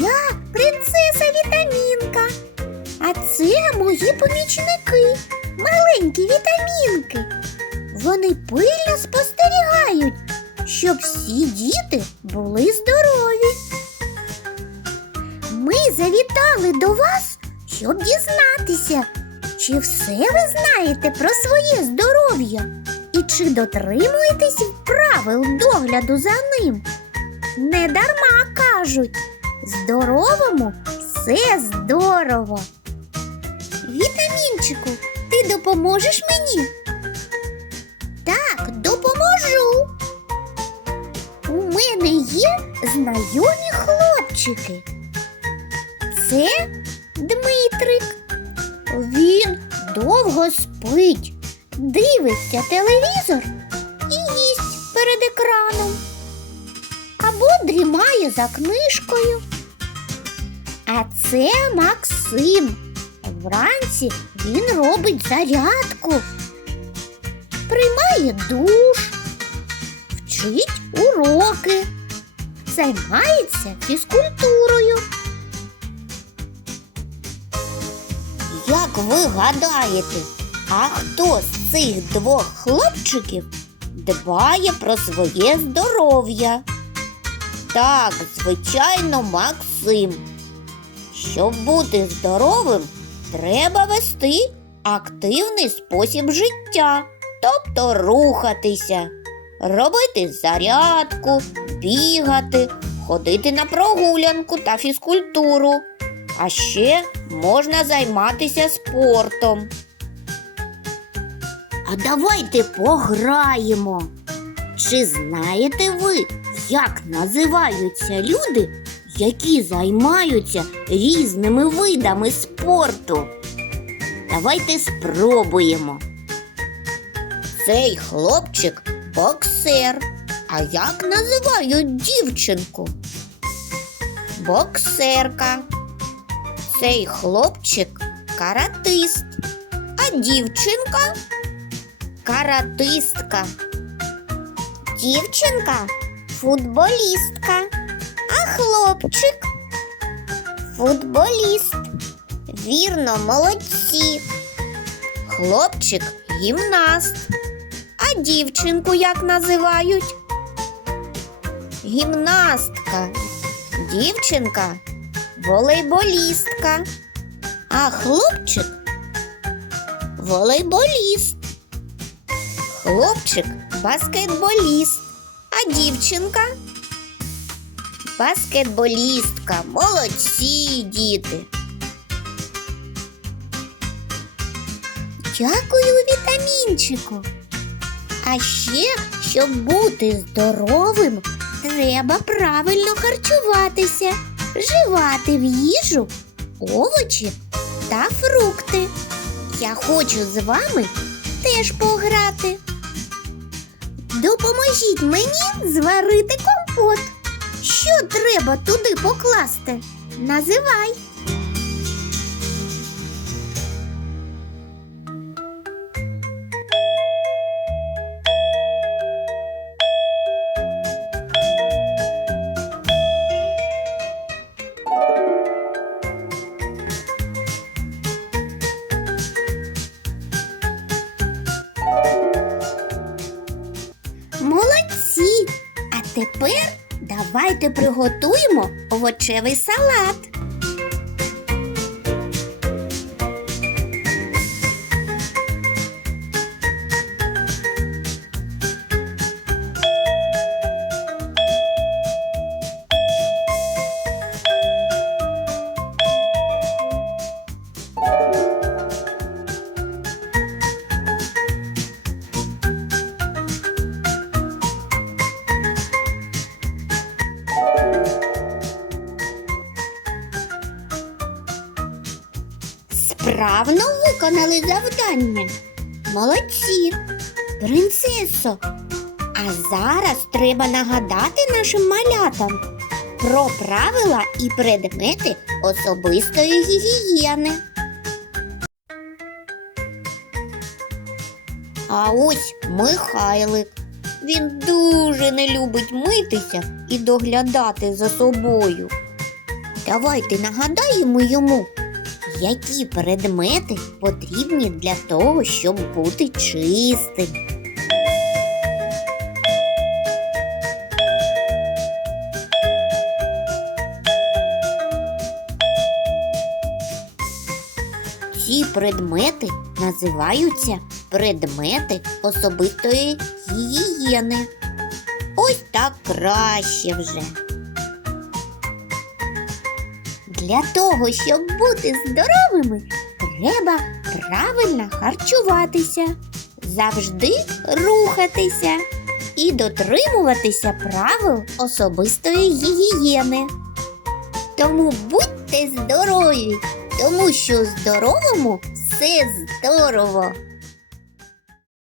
Я принцеса Вітамінка. А це мої помічники, маленькі вітамінки. Вони пильно спостерігають, щоб всі діти були здорові. Ми завітали до вас, щоб дізнатися, чи все ви знаєте про своє здоров'я і чи дотримуєтесь правил догляду за ним. Не дарма кажуть, здоровому все здорово. Вітамінчику, ти допоможеш мені? Так, допоможу. У мене є знайомі хлопчики. Це Дмитрик. Він довго спить, дивиться телевізор дрімає за книжкою. А це Максим. Вранці він робить зарядку, приймає душ, вчить уроки, займається фізкультурою. Як ви гадаєте, а хто з цих двох хлопчиків дбає про своє здоров'я? Так, звичайно, Максим. Щоб бути здоровим, треба вести активний спосіб життя, тобто рухатися, робити зарядку, бігати, ходити на прогулянку та фізкультуру. А ще можна займатися спортом. А давайте пограємо. Чи знаєте ви, як називаються люди, які займаються різними видами спорту? Давайте спробуємо. Цей хлопчик боксер. А як називають дівчинку? Боксерка. Цей хлопчик каратист, а дівчинка каратистка. Дівчинка футболістка, а хлопчик футболіст. Вірно, молодці. Хлопчик гімнаст. А дівчинку як називають? Гімнастка. Дівчинка волейболістка. А хлопчик волейболіст. Хлопчик баскетболіст, дівчинка баскетболістка. Молодці діти. Дякую, вітамінчику. А ще, щоб бути здоровим, треба правильно харчуватися, вживати в їжу овочі та фрукти. Я хочу з вами теж пограти. Допоможіть мені зварити компот. Що треба туди покласти? Називай. Давайте приготуємо овочевий салат. Справно виконали завдання. Молодці, принцесо. А зараз треба нагадати нашим малятам про правила і предмети особистої гігієни. А ось Михайлик. Він дуже не любить митися і доглядати за собою. Давайте нагадаємо йому, які предмети потрібні для того, щоб бути чистим. Ці предмети називаються предмети особистої гігієни. Ось так краще вже. Для того, щоб бути здоровими, треба правильно харчуватися, завжди рухатися і дотримуватися правил особистої гігієни. Тому будьте здорові, тому що здоровому все здорово.